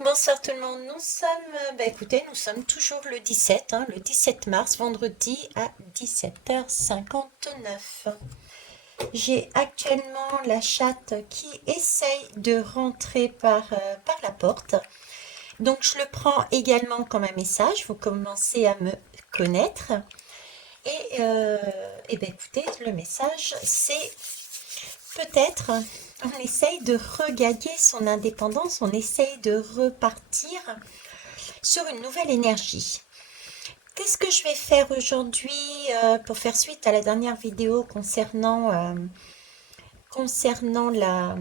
Bonsoir tout le monde, nous sommes, écoutez, nous sommes toujours le 17, le 17 mars, vendredi à 17h59. J'ai actuellement la chatte qui essaye de rentrer par la porte. Donc je le prends également comme un message, vous commencez à me connaître. Écoutez, le message c'est peut-être on essaye de regagner son indépendance, on essaye de repartir sur une nouvelle énergie. Qu'est-ce que je vais faire aujourd'hui pour faire suite à la dernière vidéo concernant la...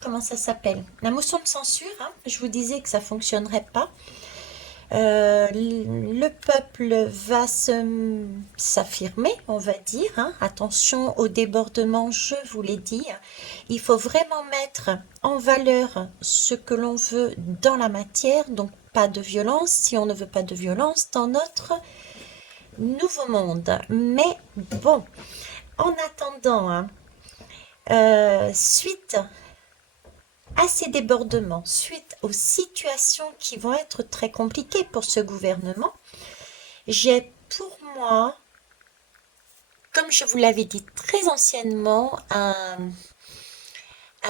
Comment ça s'appelle? La motion de censure, hein. Je vous disais que ça fonctionnerait pas. Le peuple va s'affirmer, on va dire, hein. Attention au débordement, je vous l'ai dit. Il faut vraiment mettre en valeur ce que l'on veut dans la matière, donc pas de violence, si on ne veut pas de violence dans notre nouveau monde. Mais bon, en attendant, hein, suite à ces débordements, suite aux situations qui vont être très compliquées pour ce gouvernement, j'ai pour moi, comme je vous l'avais dit très anciennement, un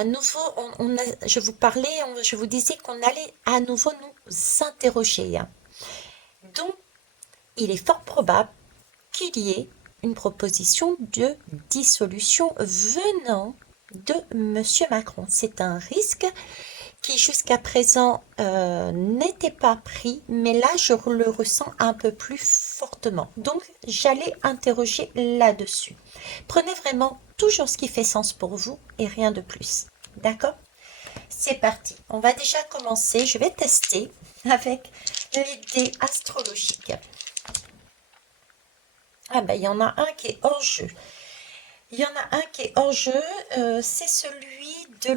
nouveau, je vous parlais, je vous disais qu'on allait à nouveau nous interroger, hein. Donc, il est fort probable qu'il y ait une proposition de dissolution venant de Monsieur Macron. C'est un risque qui jusqu'à présent n'était pas pris, mais là je le ressens un peu plus fortement. Donc j'allais interroger là-dessus. Prenez vraiment toujours ce qui fait sens pour vous et rien de plus. D'accord? C'est parti. On va déjà commencer. Je vais tester avec les dés astrologiques. Ah ben il y en a un qui est hors jeu. Il y en a un qui est hors jeu, c'est celui de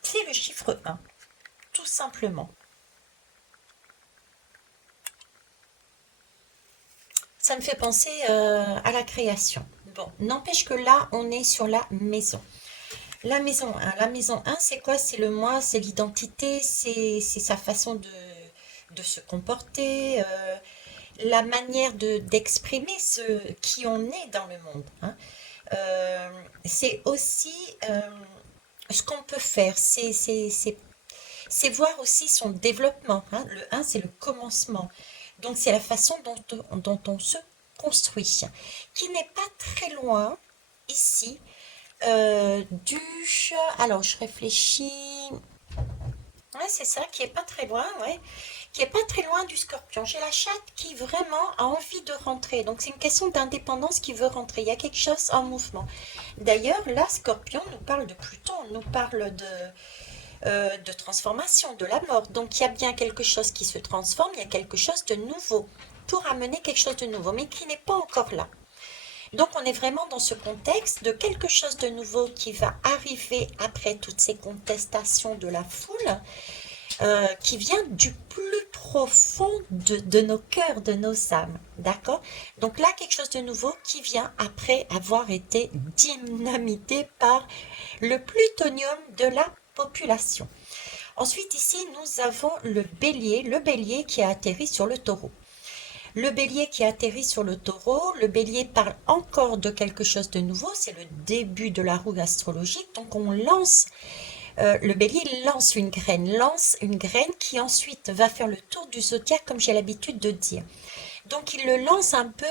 c'est le chiffre 1, tout simplement. Ça me fait penser à la création. Bon, n'empêche que là, on est sur la maison. La maison 1, c'est quoi? C'est le moi, c'est l'identité, c'est sa façon de se comporter, la manière d'exprimer qui on est dans le monde, hein. C'est aussi ce qu'on peut faire, c'est voir aussi son développement, hein. Le 1, c'est le commencement. Donc, c'est la façon dont on se construit, qui n'est pas très loin ici du... Alors, je réfléchis. Ouais, c'est ça, qui est pas très loin, ouais. Qui est pas très loin du scorpion. J'ai la chatte qui vraiment a envie de rentrer. Donc, c'est une question d'indépendance qui veut rentrer. Il y a quelque chose en mouvement. D'ailleurs, là, scorpion nous parle de Pluton, nous parle de transformation, de la mort. Donc il y a bien quelque chose qui se transforme, il y a quelque chose de nouveau pour amener quelque chose de nouveau, mais qui n'est pas encore là. Donc on est vraiment dans ce contexte de quelque chose de nouveau qui va arriver après toutes ces contestations de la foule, qui vient du plus profond de nos cœurs, de nos âmes. D'accord? Donc là, quelque chose de nouveau qui vient après avoir été dynamité par le plutonium de la population. Ensuite, ici, nous avons le bélier qui a atterri sur le taureau. Le bélier qui a atterri sur le taureau, le bélier parle encore de quelque chose de nouveau, c'est le début de la roue astrologique, donc on lance, le bélier lance une graine qui ensuite va faire le tour du zodiaque comme j'ai l'habitude de dire. Donc il le lance un peu,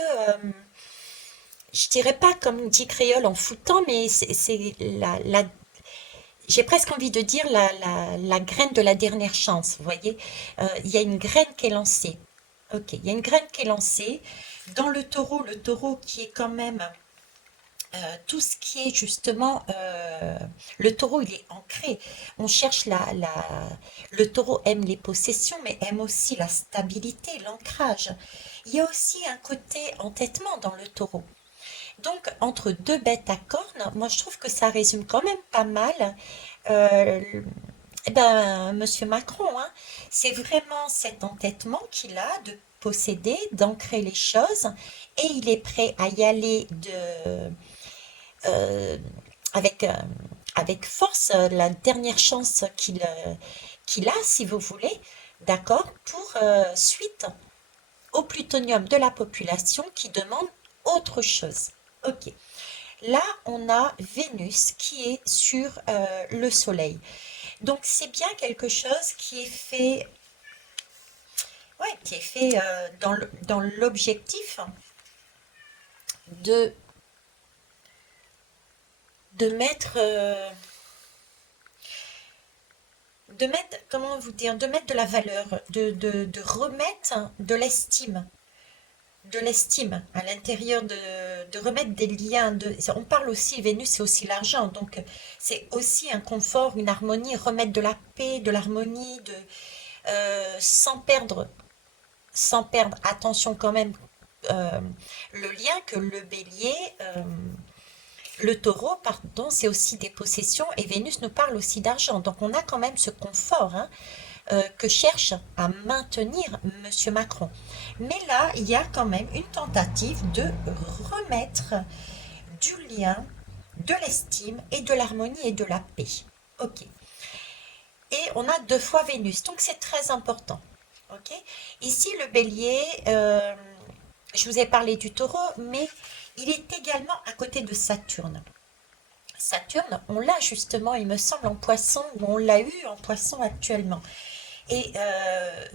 je dirais pas comme dit Créole en foutant, mais c'est j'ai presque envie de dire la graine de la dernière chance, vous voyez. Il y a une graine qui est lancée. Ok, il y a une graine qui est lancée. Dans le taureau qui est quand même tout ce qui est justement... le taureau, il est ancré. On cherche le taureau aime les possessions, mais aime aussi la stabilité, l'ancrage. Il y a aussi un côté entêtement dans le taureau. Donc, entre deux bêtes à cornes, moi je trouve que ça résume quand même pas mal Monsieur Macron, hein. C'est vraiment cet entêtement qu'il a de posséder, d'ancrer les choses, et il est prêt à y aller euh, avec, avec force la dernière chance qu'il a, si vous voulez, d'accord, pour suite au plutonium de la population qui demande autre chose. Ok. Là, on a Vénus qui est sur le Soleil. Donc, c'est bien quelque chose qui est fait, ouais, qui est fait dans l'objectif de, de mettre, comment vous dire, de mettre de la valeur, de remettre de l'estime à l'intérieur de remettre des liens. On parle aussi, Vénus, c'est aussi l'argent, donc c'est aussi un confort, une harmonie, remettre de la paix, de l'harmonie, sans perdre, attention quand même, euh, le lien que le bélier, le taureau, pardon, c'est aussi des possessions et Vénus nous parle aussi d'argent. Donc on a quand même ce confort, hein, que cherche à maintenir Monsieur Macron. Mais là, il y a quand même une tentative de remettre du lien, de l'estime et de l'harmonie et de la paix. Ok. Et on a 2 fois Vénus, donc c'est très important. Ok. Ici, le bélier, je vous ai parlé du taureau, mais il est également à côté de Saturne. Saturne, on l'a justement, il me semble, en poisson, ou on l'a eu en poisson actuellement. Et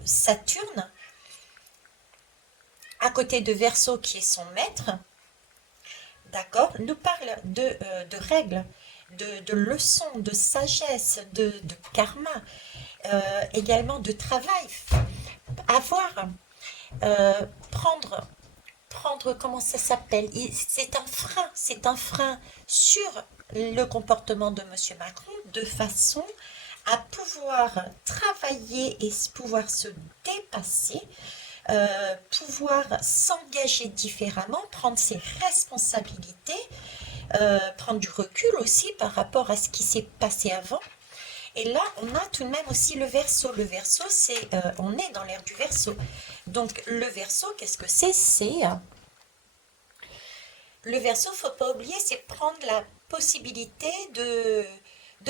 Saturne, à côté de Verseau qui est son maître, d'accord, nous parle de règles, de leçons, de sagesse, de karma, également de travail, avoir, prendre, comment ça s'appelle, c'est un frein sur le comportement de Monsieur Macron de façon à pouvoir travailler et pouvoir se dépasser, pouvoir s'engager différemment, prendre ses responsabilités, prendre du recul aussi par rapport à ce qui s'est passé avant. Et là, on a tout de même aussi le Verseau. Le Verseau, c'est, on est dans l'ère du Verseau. Donc le Verseau, qu'est-ce que c'est le Verseau, faut pas oublier, c'est prendre la possibilité de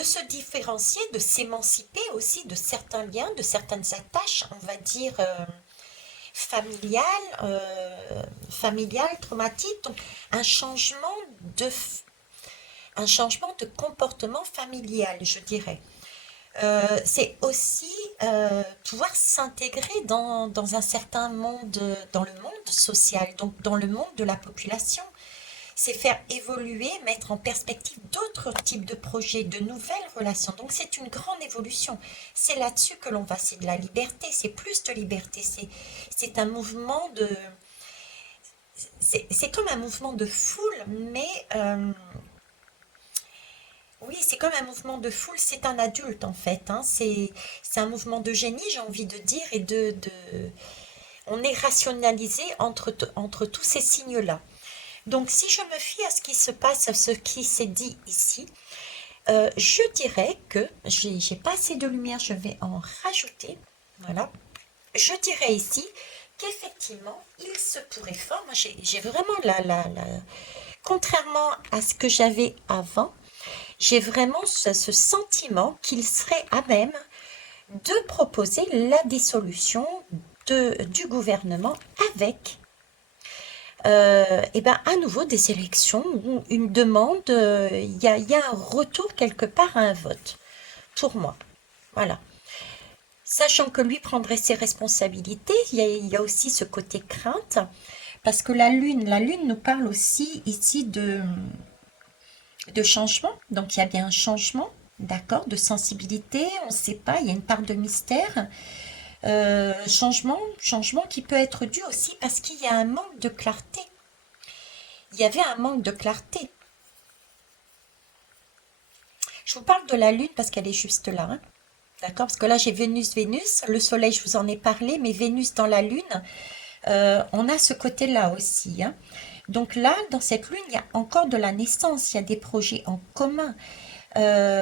se différencier, de s'émanciper aussi de certains liens, de certaines attaches, on va dire, familiales, familiales, traumatiques. Donc, un changement de, un changement de comportement familial, je dirais. C'est aussi pouvoir s'intégrer dans un certain monde, dans le monde social, donc dans le monde de la population. C'est faire évoluer, mettre en perspective d'autres types de projets, de nouvelles relations. Donc c'est une grande évolution. C'est là-dessus que l'on va. C'est de la liberté, c'est plus de liberté. C'est un mouvement de... C'est comme un mouvement de foule, mais oui, c'est comme un mouvement de foule, c'est un adulte en fait, hein. C'est un mouvement de génie, j'ai envie de dire, et on est rationalisé entre tous ces signes-là. Donc, si je me fie à ce qui se passe, à ce qui s'est dit ici, je dirais que j'ai pas assez de lumière, je vais en rajouter. Voilà. Je dirais ici qu'effectivement, il se pourrait fort. Moi, j'ai vraiment contrairement à ce que j'avais avant, j'ai vraiment ce sentiment qu'il serait à même de proposer la dissolution du gouvernement avec et ben à nouveau des élections ou une demande, il y a un retour quelque part à un vote, pour moi. Voilà. Sachant que lui prendrait ses responsabilités, il y a aussi ce côté crainte, parce que la lune nous parle aussi ici de changement. Donc il y a bien un changement, d'accord, de sensibilité, on ne sait pas, il y a une part de mystère. Changement qui peut être dû aussi parce qu'il y a un manque de clarté. Il y avait un manque de clarté. Je vous parle de la Lune parce qu'elle est juste là, hein. D'accord? Parce que là, j'ai Vénus, le Soleil, je vous en ai parlé, mais Vénus dans la Lune, on a ce côté-là aussi, hein. Donc là, dans cette Lune, il y a encore de la naissance, il y a des projets en commun. Euh,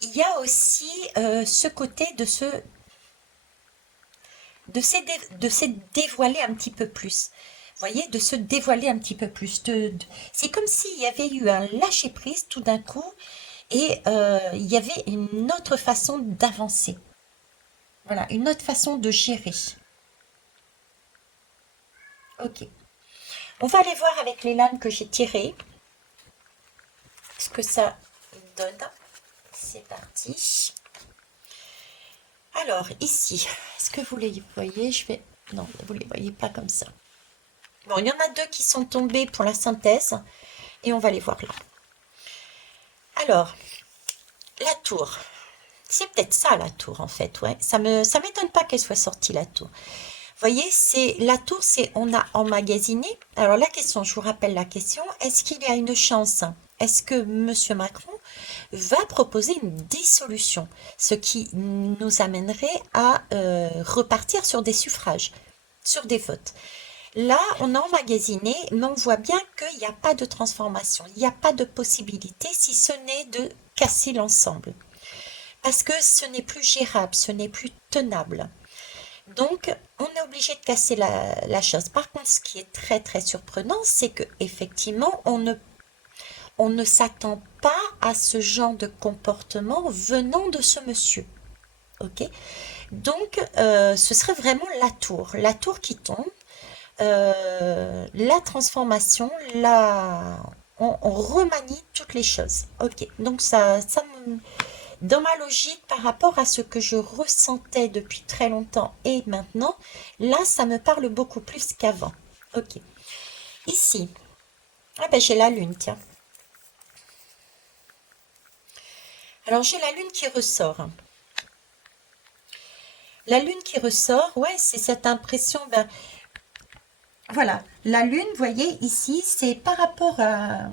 il y a aussi ce côté de se dévoiler un petit peu plus. voyez, de se dévoiler un petit peu plus. C'est comme s'il y avait eu un lâcher-prise tout d'un coup et il y avait une autre façon d'avancer. Voilà, une autre façon de gérer. Ok. On va aller voir avec les lames que j'ai tirées ce que ça donne. C'est parti. Alors, ici, est-ce que vous les voyez? Je vais... Non, vous ne les voyez pas comme ça. Bon, il y en a deux qui sont tombés pour la synthèse et on va les voir là. Alors, la tour. C'est peut-être ça la tour en fait, ouais. Ça m'étonne pas qu'elle soit sortie la tour. Vous voyez, c'est la tour, c'est on a emmagasiné. Alors la question, je vous rappelle la question, est-ce qu'il y a une chance? Est-ce que Monsieur Macron va proposer une dissolution, ce qui nous amènerait à repartir sur des suffrages, sur des votes? Là, on a emmagasiné, mais on voit bien qu'il n'y a pas de transformation, il n'y a pas de possibilité, si ce n'est de casser l'ensemble. Parce que ce n'est plus gérable, ce n'est plus tenable. Donc, on est obligé de casser la chose. Par contre, ce qui est très très surprenant, c'est que effectivement, on ne s'attend pas à ce genre de comportement venant de ce monsieur. Ok? Donc, ce serait vraiment la tour qui tombe, la transformation, on remanie toutes les choses. Ok, donc dans ma logique par rapport à ce que je ressentais depuis très longtemps et maintenant, là, ça me parle beaucoup plus qu'avant. Ok, ici, ah ben j'ai la lune, tiens. Alors j'ai la lune qui ressort. La lune qui ressort, ouais, c'est cette impression, ben, voilà, la lune, vous voyez, ici, c'est par rapport à...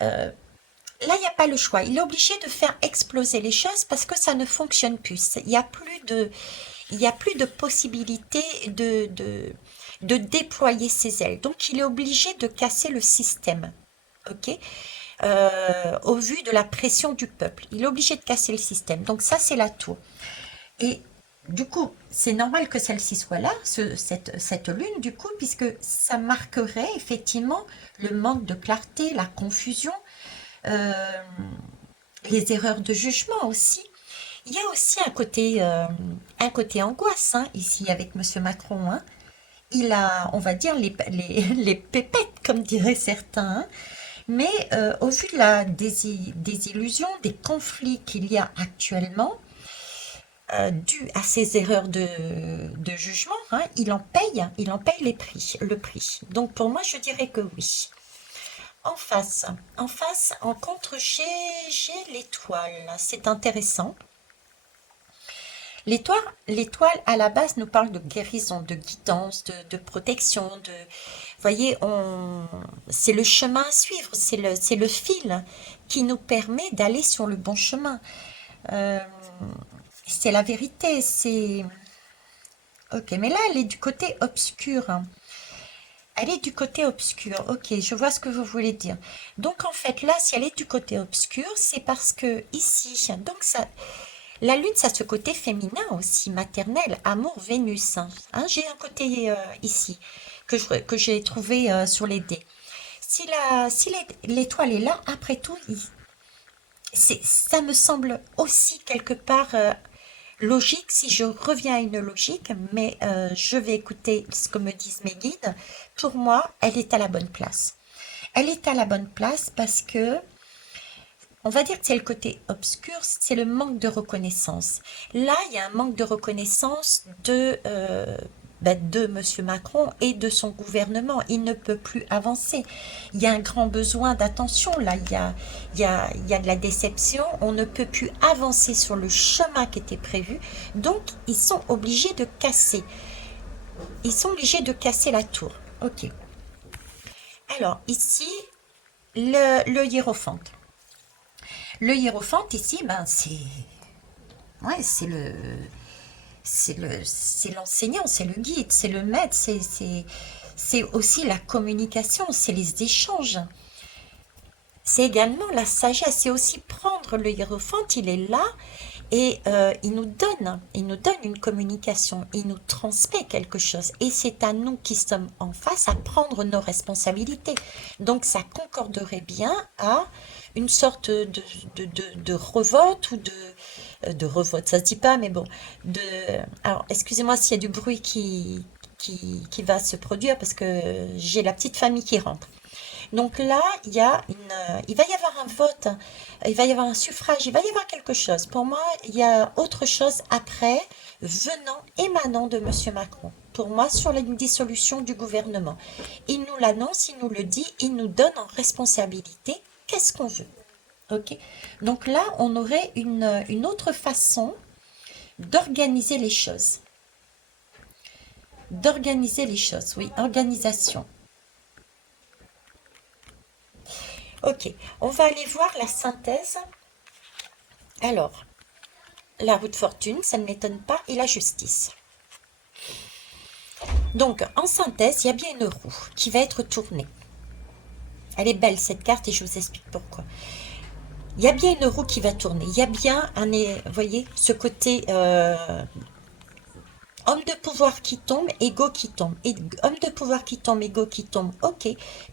là, il n'y a pas le choix. Il est obligé de faire exploser les choses parce que ça ne fonctionne plus. Il y a plus de possibilité de déployer ses ailes. Donc, il est obligé de casser le système. OK? Au vu de la pression du peuple. Il est obligé de casser le système. Donc, ça, c'est la tour. Et du coup, c'est normal que celle-ci soit là, cette lune, du coup, puisque ça marquerait effectivement le manque de clarté, la confusion, euh, les erreurs de jugement aussi. Il y a aussi un côté angoisse hein, ici avec Monsieur Macron. Hein. Il a, on va dire, les pépettes, comme diraient certains. Hein. Mais au vu de la désillusion, des conflits qu'il y a actuellement, dû à ces erreurs de jugement, hein, il en paye le prix. Donc pour moi, je dirais que oui. En face, en contre, j'ai l'étoile. C'est intéressant. L'étoile, à la base, nous parle de guérison, de guidance, de protection, vous voyez, c'est le chemin à suivre, c'est le fil qui nous permet d'aller sur le bon chemin. Euh, c'est la vérité, c'est... Ok, mais là, elle est du côté obscur. Hein. Elle est du côté obscur. Ok, je vois ce que vous voulez dire. Donc, en fait, là, si elle est du côté obscur, c'est parce que ici, donc ça, la lune, ça a ce côté féminin aussi, maternel, amour, Vénus. Hein. Hein, j'ai un côté ici que j'ai trouvé sur les dés. Si l'étoile est là, après tout, ça me semble aussi quelque part logique, si je reviens à une logique, mais je vais écouter ce que me disent mes guides. Pour moi, elle est à la bonne place. Elle est à la bonne place parce que, on va dire que c'est le côté obscur, c'est le manque de reconnaissance. Là, il y a un manque de reconnaissance de Monsieur Macron et de son gouvernement. Il ne peut plus avancer. Il y a un grand besoin d'attention. Là, il y a de la déception. On ne peut plus avancer sur le chemin qui était prévu. Donc, ils sont obligés de casser. Ils sont obligés de casser la tour. Ok. Alors, ici, le hiérophante. Le hiérophante, ici, ben, ouais, c'est l'enseignant, c'est le guide, c'est le maître, c'est aussi la communication, c'est les échanges. C'est également la sagesse, c'est aussi prendre Notre le hiérophante, il est là et il nous donne une communication, il nous transmet quelque chose. Et c'est à nous qui sommes en face à prendre nos responsabilités. Donc ça concorderait bien à une sorte de revote ou de revote, ça se dit pas, mais bon, de, alors excusez-moi s'il y a du bruit qui va se produire parce que j'ai la petite famille qui rentre. Donc là, il va y avoir un vote, il va y avoir un suffrage, il va y avoir quelque chose. Pour moi, il y a autre chose après, venant, émanant de Monsieur Macron. Pour moi, sur la dissolution du gouvernement. Il nous l'annonce, il nous le dit, il nous donne en responsabilité qu'est-ce qu'on veut. Ok? Donc là, on aurait une autre façon d'organiser les choses. D'organiser les choses, oui, organisation. Ok, on va aller voir la synthèse. Alors, la roue de fortune, ça ne m'étonne pas, et la justice. Donc, en synthèse, il y a bien une roue qui va être tournée. Elle est belle cette carte et je vous explique pourquoi. Il y a bien une roue qui va tourner. Il y a bien vous voyez, ce côté homme de pouvoir qui tombe, ego qui tombe. Et homme de pouvoir qui tombe, ego qui tombe, ok,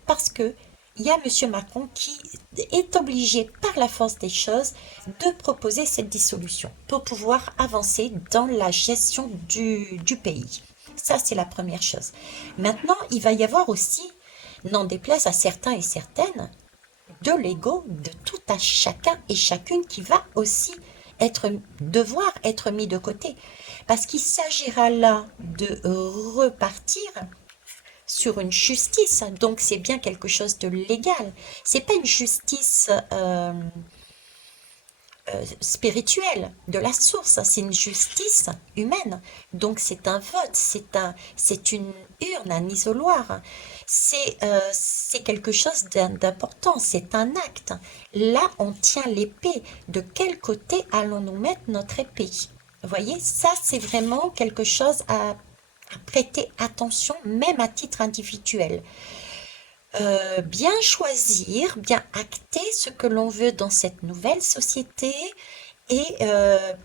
parce que il y a Monsieur Macron qui est obligé par la force des choses de proposer cette dissolution pour pouvoir avancer dans la gestion du pays. Ça, c'est la première chose. Maintenant, il va y avoir aussi, n'en déplaise à certains et certaines, de l'ego de tout à chacun et chacune qui va aussi devoir être mis de côté. Parce qu'il s'agira là de repartir sur une justice, donc c'est bien quelque chose de légal. C'est pas une justice spirituelle de la source, c'est une justice humaine. Donc c'est un vote, c'est une urne, un isoloir. C'est quelque chose d'important, c'est un acte. Là, on tient l'épée. De quel côté allons-nous mettre notre épée? Vous voyez, ça c'est vraiment quelque chose à prêter attention, même à titre individuel. Bien choisir, bien acter ce que l'on veut dans cette nouvelle société et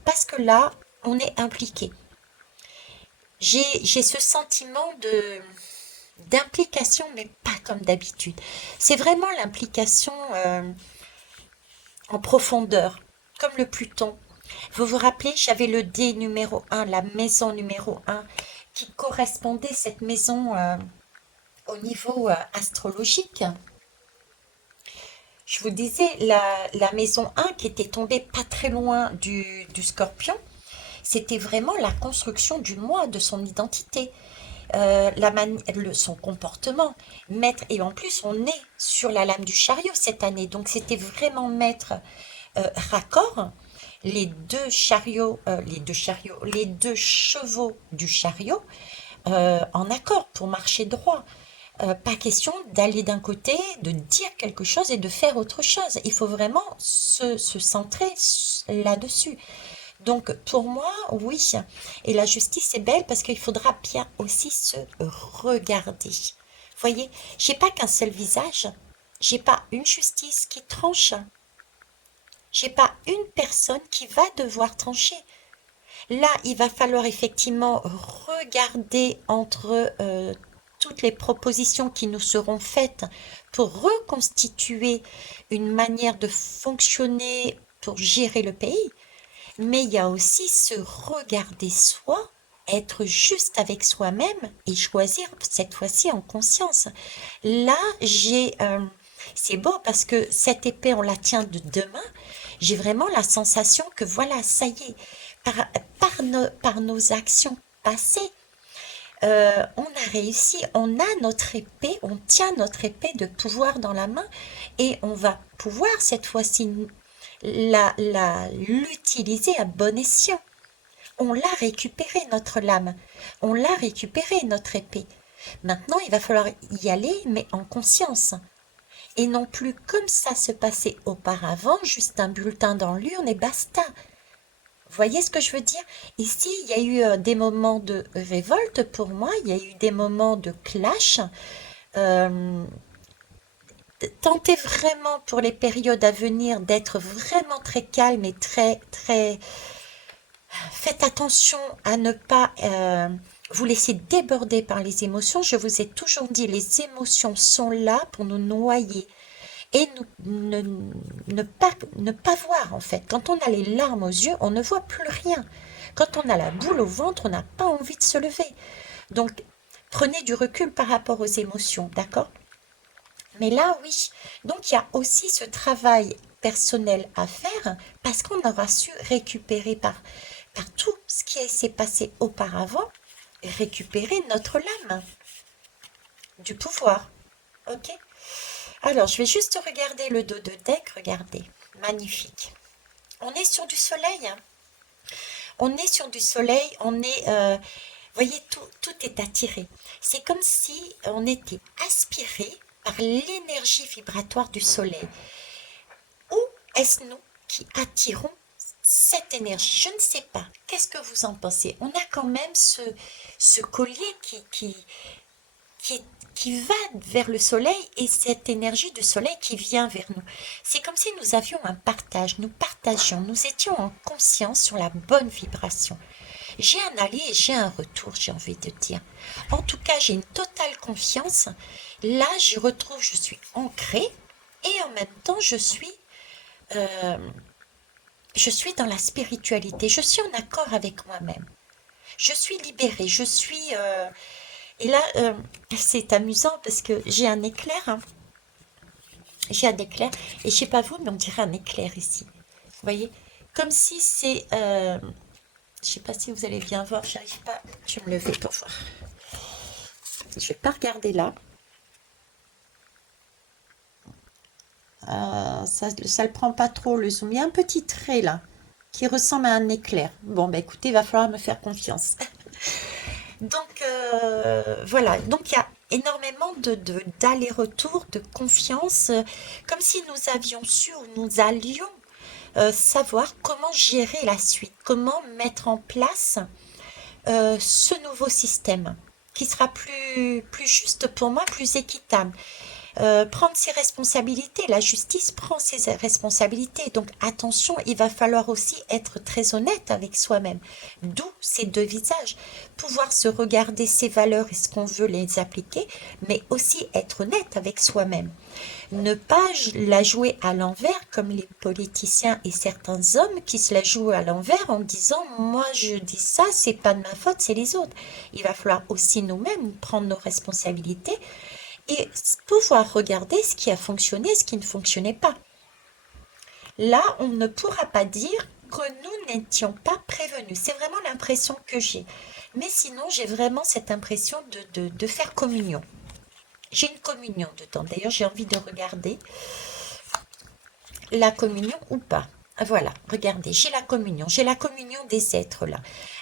parce que là, on est impliqué. J'ai ce sentiment d'implication, mais pas comme d'habitude. C'est vraiment l'implication en profondeur, comme le Pluton. Vous vous rappelez, j'avais le dé numéro un, la maison numéro un, qui correspondait cette maison au niveau astrologique. Je vous disais, la maison un qui était tombée pas très loin du Scorpion, c'était vraiment la construction du moi, de son identité, son comportement. Et en plus, on est sur la lame du chariot cette année, donc c'était vraiment mettre raccord les deux chevaux du chariot en accord pour marcher droit. Pas question d'aller d'un côté, de dire quelque chose et de faire autre chose. Il faut vraiment se centrer là-dessus. Donc pour moi, oui. Et la justice est belle parce qu'il faudra bien aussi se regarder. Vous voyez, j'ai pas qu'un seul visage. J'ai pas une justice qui tranche. J'ai pas une personne qui va devoir trancher. Là, il va falloir effectivement regarder entre toutes les propositions qui nous seront faites pour reconstituer une manière de fonctionner pour gérer le pays. Mais il y a aussi se regarder soi, être juste avec soi-même et choisir cette fois-ci en conscience. Là, c'est beau parce que cette épée, on la tient de deux mains. J'ai vraiment la sensation que voilà, ça y est, par nos actions passées, on a réussi, on a notre épée, on tient notre épée de pouvoir dans la main et on va pouvoir cette fois-ci l'utiliser à bon escient. On l'a récupéré, notre lame, on l'a récupéré, notre épée. Maintenant, il va falloir y aller, mais en conscience. Et non plus comme ça se passait auparavant, juste un bulletin dans l'urne et basta. Vous voyez ce que je veux dire? Ici, il y a eu des moments de révolte pour moi, il y a eu des moments de clash, euh, tentez vraiment pour les périodes à venir d'être vraiment très calme et très, très... Faites attention à ne pas vous laisser déborder par les émotions. Je vous ai toujours dit, les émotions sont là pour nous noyer et ne pas voir en fait. Quand on a les larmes aux yeux, on ne voit plus rien. Quand on a la boule au ventre, on n'a pas envie de se lever. Donc, prenez du recul par rapport aux émotions, d'accord? Mais là, oui. Donc, il y a aussi ce travail personnel à faire parce qu'on aura su récupérer par tout ce qui s'est passé auparavant, récupérer notre lame du pouvoir. Ok? Alors, je vais juste regarder le dos de deck. Regardez. Magnifique. On est sur du soleil, hein. On est sur du soleil, on est... voyez, tout est attiré. C'est comme si on était aspiré par l'énergie vibratoire du soleil. Ou est-ce nous qui attirons cette énergie? Je ne sais pas. Qu'est-ce que vous en pensez? On a quand même ce collier qui, qui va vers le soleil et cette énergie du soleil qui vient vers nous. C'est comme si nous avions un partage, nous partagions, nous étions en conscience sur la bonne vibration. J'ai un aller et j'ai un retour, j'ai envie de dire. En tout cas, j'ai une totale confiance. Là, je suis ancrée et en même temps, euh, je suis dans la spiritualité. Je suis en accord avec moi-même. Je suis libérée. Et là, c'est amusant parce que j'ai un éclair. Hein. J'ai un éclair. Et je sais pas vous, mais on dirait un éclair ici. Vous voyez? Comme si c'est... je sais pas si vous allez bien voir, j'arrive pas. Je vais me lever pour voir. Je vais pas regarder là. Ça le prend pas trop le zoom. Il y a un petit trait là qui ressemble à un éclair. Bon, bah écoutez, il va falloir me faire confiance. Donc voilà, donc il y a énormément d'aller-retour, de confiance, comme si nous avions su ou nous allions savoir comment gérer la suite, comment mettre en place ce nouveau système qui sera plus juste pour moi, plus équitable. Prendre ses responsabilités, la justice prend ses responsabilités, donc attention, il va falloir aussi être très honnête avec soi-même, d'où ces deux visages, pouvoir se regarder ses valeurs et ce qu'on veut les appliquer, mais aussi être honnête avec soi-même, ne pas la jouer à l'envers comme les politiciens et certains hommes qui se la jouent à l'envers en disant moi je dis ça, c'est pas de ma faute, c'est les autres. Il va falloir aussi nous-mêmes prendre nos responsabilités et pouvoir regarder ce qui a fonctionné, ce qui ne fonctionnait pas. Là, on ne pourra pas dire que nous n'étions pas prévenus. C'est vraiment l'impression que j'ai. Mais sinon, j'ai vraiment cette impression de faire communion. J'ai une communion dedans. D'ailleurs, j'ai envie de regarder la communion ou pas. Voilà, regardez, j'ai la communion. J'ai la communion des êtres là.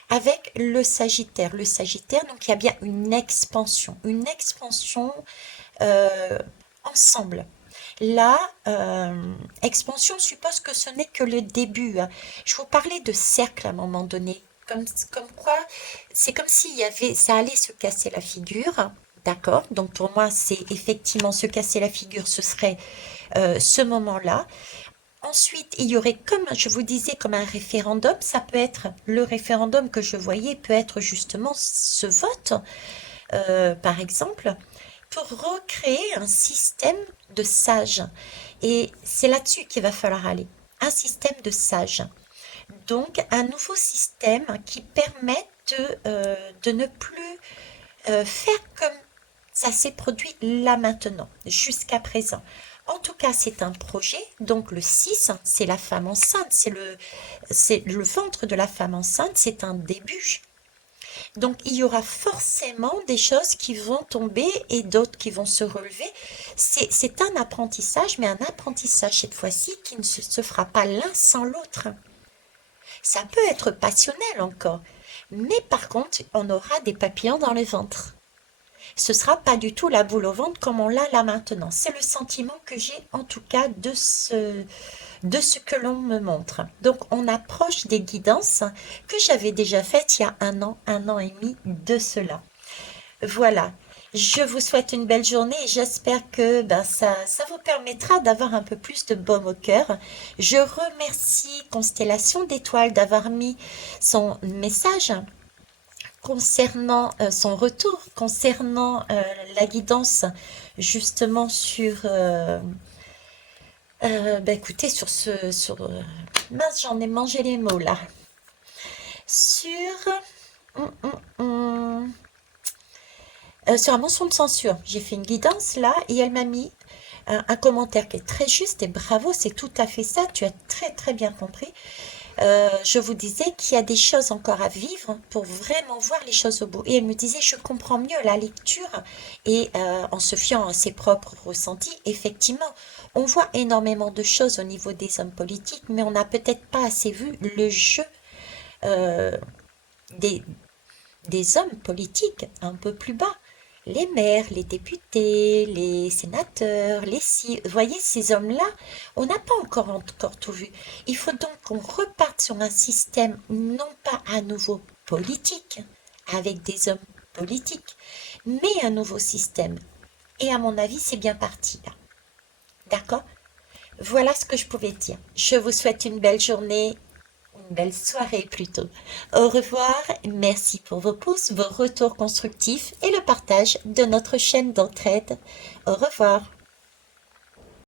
Avec le Sagittaire. Le Sagittaire, donc il y a bien une expansion. Une expansion ensemble. La expansion suppose que ce n'est que le début. Hein. Je vous parlais de cercle à un moment donné. Comme quoi, c'est comme s'il y avait, ça allait se casser la figure. D'accord? Donc pour moi, c'est effectivement se casser la figure, ce serait ce moment-là. Ensuite, il y aurait, comme je vous disais, comme un référendum. Ça peut être, le référendum que je voyais peut être justement ce vote, par exemple, pour recréer un système de sages. Et c'est là-dessus qu'il va falloir aller. Un système de sages. Donc, un nouveau système qui permette de ne plus faire comme ça s'est produit là maintenant, jusqu'à présent. En tout cas, c'est un projet. Donc, le 6, c'est la femme enceinte. C'est le ventre de la femme enceinte. C'est un début. Donc, il y aura forcément des choses qui vont tomber et d'autres qui vont se relever. C'est un apprentissage, mais un apprentissage cette fois-ci qui ne se fera pas l'un sans l'autre. Ça peut être passionnel encore, mais par contre, on aura des papillons dans le ventre. Ce sera pas du tout la boule au ventre comme on l'a là maintenant. C'est le sentiment que j'ai en tout cas de ce que l'on me montre. Donc on approche des guidances que j'avais déjà faites il y a un an et demi de cela. Voilà. Je vous souhaite une belle journée et j'espère que ben, ça vous permettra d'avoir un peu plus de baume au cœur. Je remercie Constellation d'étoiles d'avoir mis son message concernant son retour, concernant la guidance justement sur... ben écoutez, mince, j'en ai mangé les mots là. Sur... hum, hum, hum, sur un mensonge de censure. J'ai fait une guidance là et elle m'a mis un commentaire qui est très juste et bravo, c'est tout à fait ça, tu as très très bien compris. Je vous disais qu'il y a des choses encore à vivre pour vraiment voir les choses au bout. Et elle me disait, je comprends mieux la lecture et en se fiant à ses propres ressentis, effectivement, on voit énormément de choses au niveau des hommes politiques, mais on n'a peut-être pas assez vu le jeu euh, des, des hommes politiques un peu plus bas. Les maires, les députés, les sénateurs, vous voyez, ces hommes-là, on n'a pas encore tout vu. Il faut donc qu'on reparte sur un système non pas à nouveau politique, avec des hommes politiques, mais un nouveau système. Et à mon avis, c'est bien parti là. D'accord? Voilà ce que je pouvais dire. Je vous souhaite une belle journée, une belle soirée plutôt. Au revoir, merci pour vos pouces, vos retours constructifs et le partage de notre chaîne d'entraide. Au revoir.